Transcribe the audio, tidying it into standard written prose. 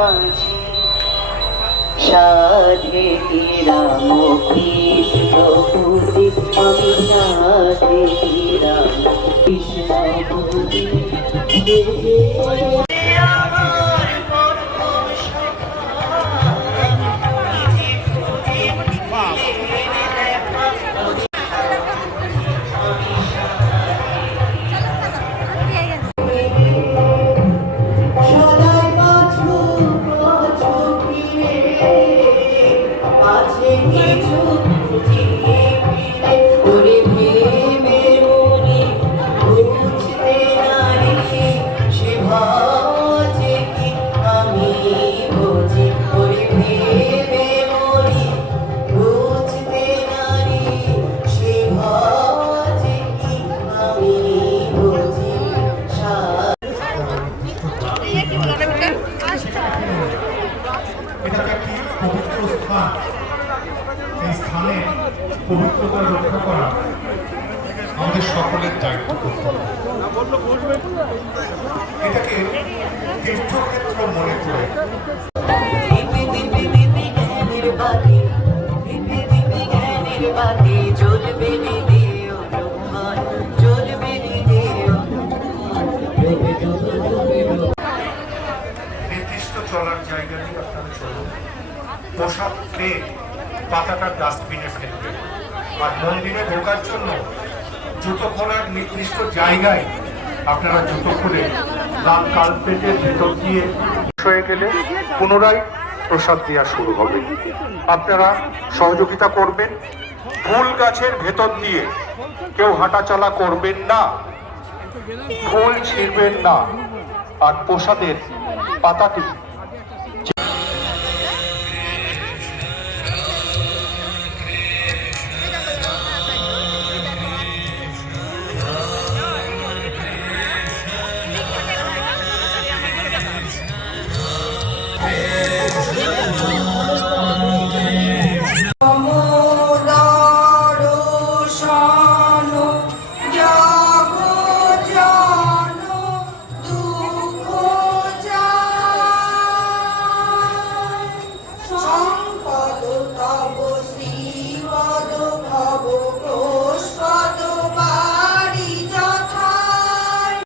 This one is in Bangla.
মাঝে সাধে রাম কৃষ্ণ পুরি আমি সাধে রাম কৃষ্ণ পুরি পবিত্রতা রক্ষা করা আমাদের সকলের দায়িত্ব। এটাকে তীর্থক্ষেত্র মনে করে নির্দিষ্ট চলার জায়গা নিয়ে আপনারা চলুন। পোশাক খেয়ে পাতাটা ডাস্টবিনে ফেলবেন। আর মন্দিরে ঢোকার জন্য জুতো খোলার নির্দিষ্ট জায়গায় আপনারা জুতো খুলে লাল কার্পেটের ভেতর দিয়ে হয়ে গেলে পুনরায় প্রসাদ দেওয়া শুরু হবে। আপনারা সহযোগিতা করবেন। ফুল গাছের ভেতর দিয়ে কেউ হাঁটাচলা করবেন না, ফুল ছিঁড়বেন না, আর প্রসাদের পাতাটি